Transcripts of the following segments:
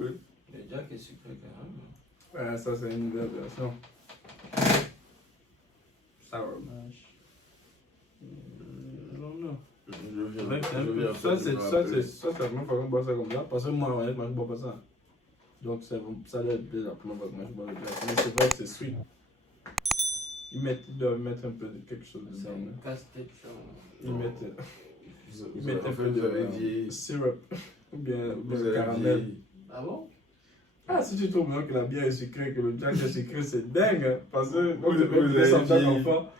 Oui. Le Jack est sucré quand même. Ouais, ça c'est une nouvelle version. Ça va. Non, non. Je viens. Ouais, c'est un Je peu- viens. ça, c'est la première fois qu'on boit ça comme ça. Parce que moi, honnêtement, je ne bois pas ça. Donc, ça doit être la première fois que moi je bois le Jack. Mais c'est vrai que c'est sweet. Ils doivent mettre un peu de quelque chose C'est dedans. un casse-tête. Ils mettent, Vous avez vieilli. syrup ou bien Vous avez caramel. vieilli. Ah bon? Ah, si tu trouves maintenant que la bière est sucrée, que le Jack est sucré, c'est dingue. Hein, parce que Vous vous avez avez en tant vieilli. qu'enfant.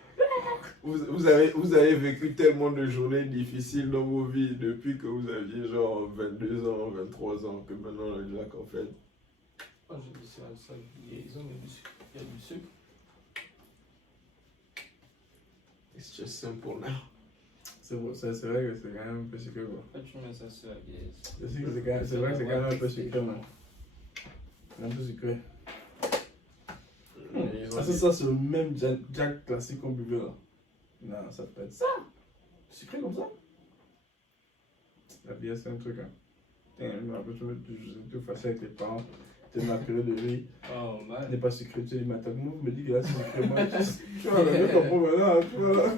Vous avez vécu tellement de journées difficiles dans vos vies depuis que vous aviez genre 22 ans, 23 ans, que maintenant le Jack en fait. Moi, j'ai dit ça, ils ont mis du sucre. Il y a du sucre. It's just simple now. C'est vrai que c'est quand même un peu sucré. Quoi. Pourquoi tu mets ça sur la glaise? Je sais que c'est vrai que c'est quand même un peu sucré. Man. C'est un peu sucré. Ils ont Ah, dit- ça c'est le même Jack classique qu'on buvait là. Non, ça peut être ça. Sucré comme ça. La bière, c'est un truc. Hein. Tiens, je me rappelle, je tout fâché avec les parents. T'es ma purée de riz. Oh, man. N'est pas sucré. Tu dis, mais attends, comment vous me dites que là c'est sucré? Moi, tu vois, le mec comprend maintenant. Tu vois, là.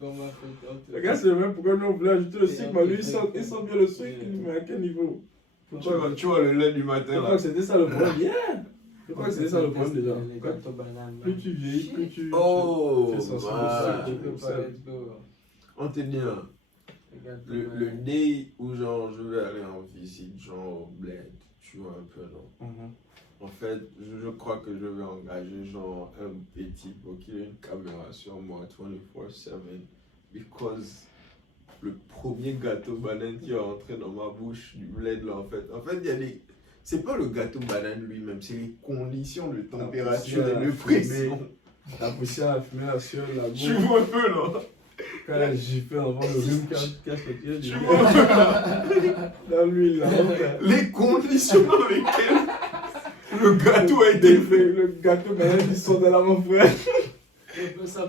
Comment fait Le gars, c'est le même pourquoi nous on voulait ajouter le sucre. Mais lui, il sent bien le sucre. Il dit, mais à quel niveau? Tu vois le lait du Je matin crois là. que c'était ça le problème. Yeah! Je crois que c'était ça le problème déjà. Les gâteaux bananes. Plus tu vieillis, plus tu. Oh, tu es sensible au man. sucre, au sel. Let's go. On te dit, hein, Les gâteaux le bananes. day où genre je vais aller en visite, genre bled, tu vois un peu, non? Mhm. En fait, je crois que je vais engager genre un petit pour qu'il ait une caméra sur moi 24/7 because le premier gâteau banane qui est rentré dans ma bouche du bled là en fait il y a des c'est pas le gâteau banane lui-même, c'est les conditions de température et de pression. La poussière, la fumée, la sueur, la Tu boue. vois un peu là. Quand elle gifle avant le rhume, cache le pied. Tu vois un peu Dans l'huile là. les conditions dans lesquelles le gâteau a été fait. Le gâteau, mais ils sont de là, mon frère. Un peu ça.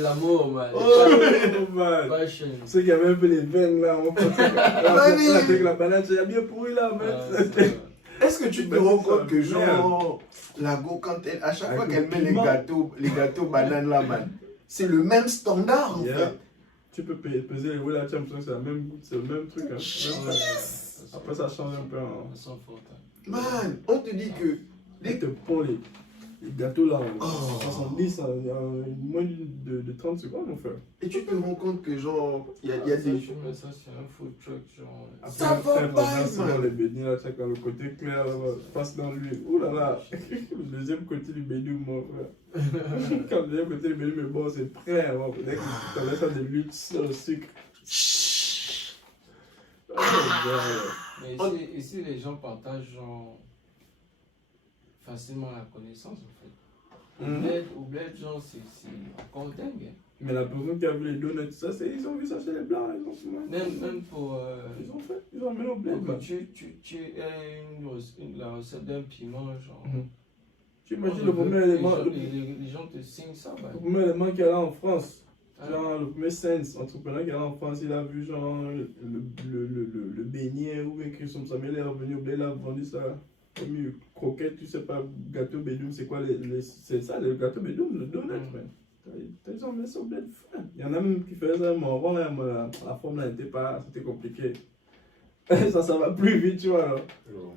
L'amour, man. Oh, man. Passion. Ceux qui avaient un peu les veines là, on pensait que avec la banane, c'est bien pourri là, Ah, mec. c'est- Est-ce que tu te rends compte que genre la go quand elle à chaque fois Avec qu'elle le met les piment. gâteaux bananes là man, c'est le même standard en Yeah. fait. Tu peux peser les roues là, tu as l'impression que c'est la même goutte, c'est le même truc. Hein. Après, ça change un peu. Hein. Ça sent fort, hein. Man, on te dit que Ils te pondent les gâteaux là en Oh. 70 en moins de 30 secondes, mon frère. et tu te rends compte que genre il y a Ça, des tu mets ça sur un food truck, genre. Après, Ça va après, pas, c'est man. dans les beignets là, tu sais, quand le côté clair là, passe dans l'huile. Ouh là là, le deuxième côté du beignet, mon frère. Quand le deuxième côté du beignet, mais bon, c'est prêt. Hein, dès que tu enlèves ça de l'huile sur le sucre. Oh, Mais ici, les gens partagent, genre, facilement la connaissance, en fait. Au bled, genre, c'est encore dingue. Hein. Mais la personne qui a vu les donuts, ça, ils ont vu ça chez les blancs, ils ont fait. Même pour. Ils ont fait, ils ont amené au bled. Pour man. que tu aies la recette d'un piment, genre. Tu imagines le premier élément, Les gens te signent ça, bah. le premier élément qu'il y a là en France. Ah. Genre, le premier sense entrepreneur qui est là en France, il a vu genre le beignet ou quelque chose comme ça, mais il est revenu au bled, il a vendu ça. Comme une croquette, tu sais pas, gâteau bédoum, c'est quoi c'est ça, le gâteau bédoum, le donut, man. Ils ont mis ça au bled fin. Il y en a même qui faisaient ça, mais avant, là, la forme là n'était pas, c'était compliqué. Ça va plus vite, tu vois, là.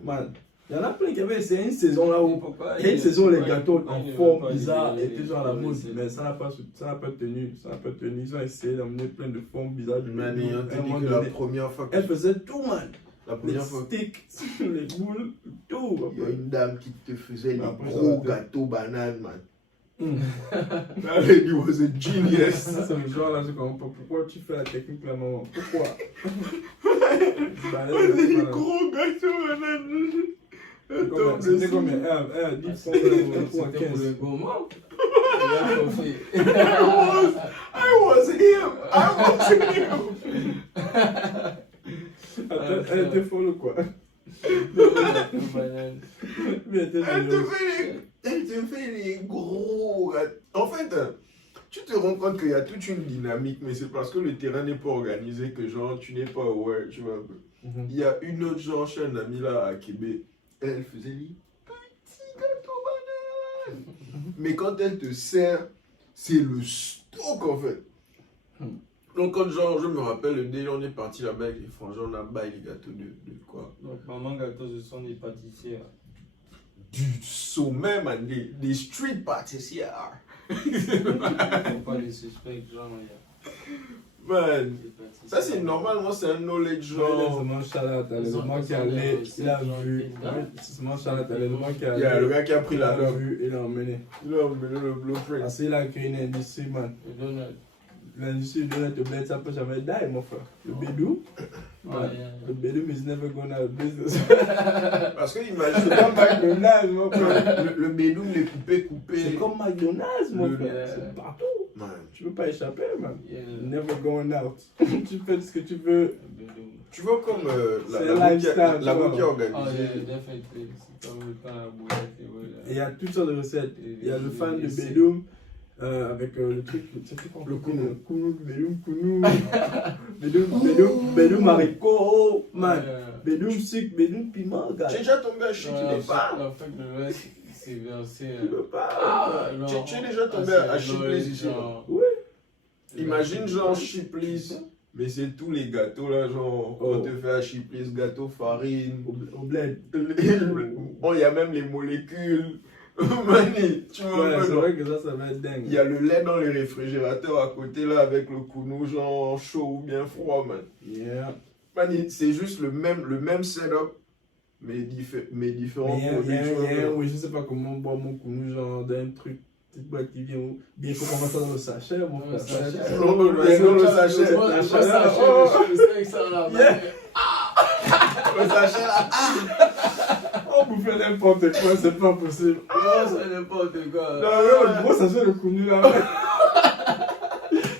Man, il y en a plein qui avaient essayé une saison là où. Il y a une saison où les gâteaux en forme bizarre étaient genre à la mode, mais ça n'a pas tenu. Ça n'a pas tenu. Ils ont essayé d'amener plein de formes bizarres du Man, menu. on te À un moment dit que la donné, première fois que elle faisait tout, man. la Les première fois sticks, les boules, tout. il y a une dame qui te faisait les Après, ça gros va te- gâteaux bananes man. Mm. That lady was a genius. C'est le genre là, je comprends pas. Pourquoi tu fais la technique là, maman? Pourquoi? Bah, C'est des gros gâteaux bananes. c'était combien? 10 francs pour un C'était pour 15. le gourmand. Il a chauffé. I was him. Attends, elle était folle ou quoi? Banane. Mais elle était généreuse. Elle te fait les gros gâteaux. En fait, tu te rends compte qu'il y a toute une dynamique, mais c'est parce que le terrain n'est pas organisé que genre tu n'es pas aware, tu vois un peu. Il y a une autre genre chez un ami là à Québec. elle faisait les petits gâteaux bananes. Mais quand elle te sert, c'est le stock en fait. Donc quand genre, je me rappelle, le délire, on est parti là-bas avec les frangins, on a baillé les gâteaux de quoi? Donc, maman gâteau, ce sont des pâtissiers. Du sommet, man, des street pâtissières. Faut pas les suspects, genre, il y a Man, des pâtissiers. ça c'est normalement, c'est un knowledge genre. C'est mon Charlotte, Ils ont- l'élément qui ils ont allait, des il a recettes, vu. genre, C'est mon Charlotte, l'élément qui Il y a allait. le gars qui a pris Il la a note. vu et l'a emmené. Il a emmené le blueprint. Parce qu'il a créé une industrie, man. Le donut. L'industrie de la tablette, ça peut jamais die, mon frère. Le bédou, Ah, man, yeah. le bédou is never gonna have business. Parce que C'est imagine, comme McDonald's, mon frère. le bédou, les coupé. C'est comme McDonald's, mon Le- frère. C'est partout. Man, Tu peux pas échapper, man. Yeah. Never going out. Tu fais ce que tu veux. tu vois comme C'est la go lifestyle, qui a tu vois. organisé. Ah, yeah, definitely. C'est comme le pain à la boulette et voilà. Et il y a toutes sortes de recettes. Il y a le fan de Et c'est- Bédoum avec le truc, c'est quoi Le kounou. Kounou, Bédoum, Kounou. Bédoum haricot, man. Bédoum sucre, Bédoum piment, gars. J'ai déjà tombé à Chip, il est pas. En fait, le reste, c'est versé. Tu peux pas. Tu es déjà tombé à Chiplis ici, là. Oui. Imagine genre Chiplis, mais c'est tous les gâteaux là, genre on Oh. te fait à Chiplis, gâteau farine. Au bled. Oh, il y a même les molécules. Mani, tu vois Ouais, un peu, c'est genre. vrai que ça va être dingue. Il y a le lait dans les réfrigérateurs à côté là avec le kounou genre chaud ou bien froid, man. Yeah. Mani, c'est juste le même setup, mais différents Mais produits. tu vois, oui, je sais pas comment boire mon kounou, genre d'un truc, petite boîte qui vient où. Bien, il faut qu'on mette ça dans le sachet, mon Ouais, frère. sachet. Non, non, non, le sachet. Moi, Le je sachet. sachet, Oh. je sais que ça là. Yeah. Le sachet là. Oh, vous faites n'importe quoi, c'est pas possible. Non, c'est n'importe quoi. Non, non, moi, ça fait le kounou là.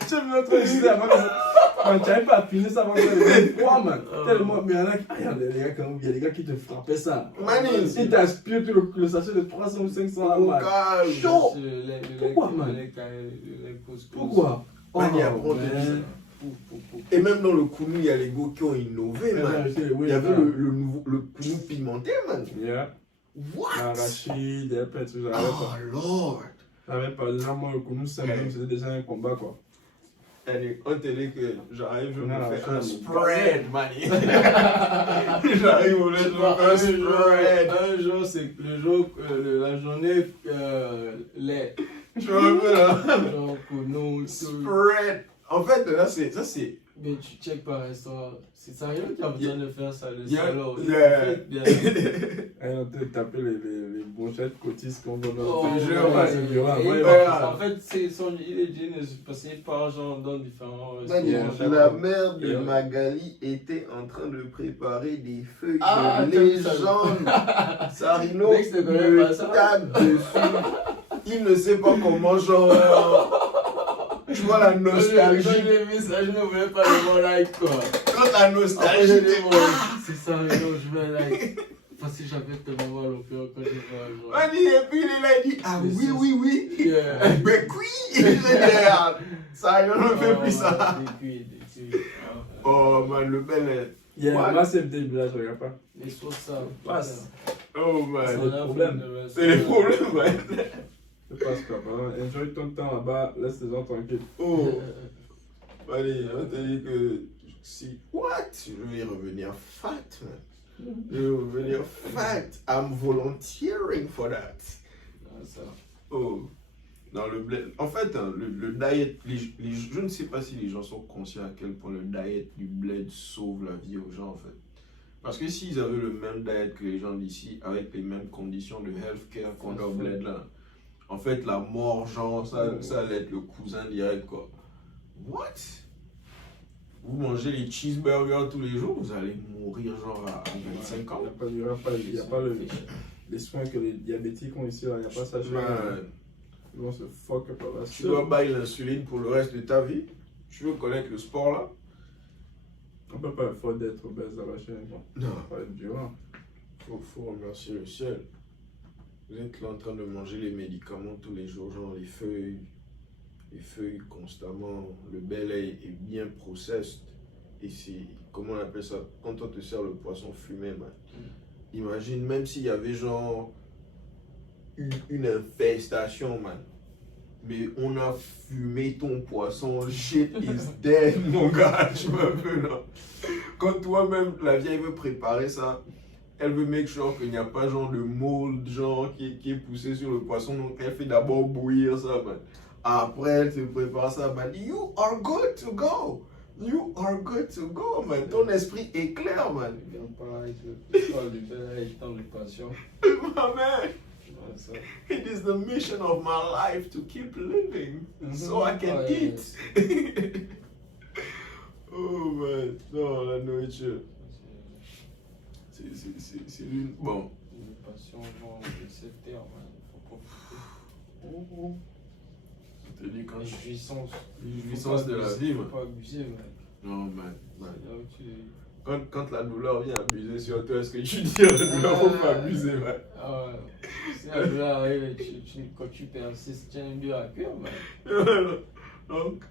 Tu me montres ici avant que ça. Man, tu n'arrives pas à finir ça avant que ça devienne froid, man. Tellement, mais il y en a qui. Ah, il y a des gars qui te frappaient ça. Mani, Ils t'aspirent tout le sachet de 300 ou 500 là, au man. calme. Chaud. Pourquoi, Pourquoi, man? man? Pourquoi? Man, il y a Oh, trop de man. Et même dans le kounou, il y a les go qui ont innové, man. Il y avait le kounou pimenté, man. Yeah. What? L'arachide, il y a plein de trucs. Oh lord. J'avais pas déjà, moi, le kounou, c'était déjà un combat, quoi. Allez, on te dit que j'arrive, je On me a la fais un chance. spread, man. J'arrive, je me fais un spread. Un jour, c'est le jour, la journée, les. Tu vois un peu là? Genre, pour nous, tout. Spread. En fait, là, ça c'est. Mais tu check par restaurant. C'est sérieux qui a besoin de faire ça, le Yeah. salaud. Yeah. Bien. Et on te tapait les brochettes côtisses qu'on va Oh, dans le jure, jeu. ouais. C'est violent. Et Ouais, en fait, il est génial parce qu'il part genre dans différents restaurants. La mère de Yeah. Magali était en train de préparer des feuilles Ah, de t'as vu ça? légende. Sarino Mec, je te connais me pas ça. tape dessus. Il ne sait pas comment, genre. Tu vois la Quand nostalgie. j'ai vu ça, je ne voulais pas le mot like quoi. Quand la Après, nostalgie. j'ai dit, bon, c'est ça, non, je vais like. Parce que j'avais tellement mal au cœur quand j'ai vu un Mani, et puis il est là, il dit ah Mais oui, c'est- oui, oui. Yeah. Ben oui. Je dis regarde. Ça, il ne fait plus ça. Oh man, le bel est. Yeah, What? moi, c'est le village, je regarde pas. Les sauces ça. Passe. Oh C'est man. le problème. C'est les problèmes, man. C'est pas ce qu'on va. Enjoy ton temps là-bas, laisse les gens tranquilles. Oh. Allez, on te dit que si. What? Je vais revenir fat, man. Je vais revenir fat. I'm volunteering for that. Oh. Dans le bled. En fait, hein, le diet, je ne sais pas si les gens sont conscients à quel point le diet du bled sauve la vie aux gens, en fait. Parce que s'ils avaient le même diet que les gens d'ici, avec les mêmes conditions de healthcare qu'on a au bled là, en fait, la mort, genre, ça allait être le cousin direct, quoi. What? Vous mangez les cheeseburgers tous les jours, vous allez mourir, genre, à 25 ans. Il n'y a pas les soins que les diabétiques ont ici, là. Il n'y a pas ça chez Man, nous. Ils vont se fuck up là. tu dois bailler l'insuline pour le reste de ta vie. Tu veux connaître le sport, là? On peut pas faire d'être obèse là-bas chez nous. Non. Ça va être durant. Faut remercier le ciel. Vous êtes là en train de manger les médicaments tous les jours, genre les feuilles constamment. Le bel est bien processed. Et c'est, comment on appelle ça? Quand on te sert le poisson fumé, man. imagine, même s'il y avait genre une infestation, man. Mais on a fumé ton poisson, shit is dead, mon gars, tu vois un peu là. Quand toi-même, la vieille veut préparer ça, elle veut make sure qu'il n'y a pas genre de mold genre qui est poussé sur le poisson, donc elle fait d'abord bouillir ça, man. Après, elle te prépare ça, man. You are good to go. You are good to go, man. Ton esprit est clair, man. Regarde pas, je parle de bel temps de passion. My man. Ouais, ça. It is the mission of my life to keep living so I can Ouais, eat. Oh man, non, la nourriture, c'est une... Bon. Une passion, genre, de cette terre, man. Faut profiter. Je te dis quand Les jouissances. les jouissances de la vie, Faut man. pas abuser, man. Non, man. C'est là où tu... Quand la douleur vient abuser sur toi, est-ce que tu dis la douleur faut pas abuser, man? Ah ouais. Si la douleur arrive, quand tu persistes, tu aimes bien la cure, man. Donc,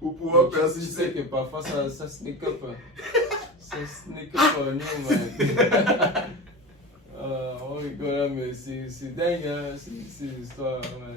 pour pouvoir Tu sais persister... que parfois ça sneak up. Ça sneak up on you, man. On rigole, mais c'est dingue, hein, c'est l'histoire, man.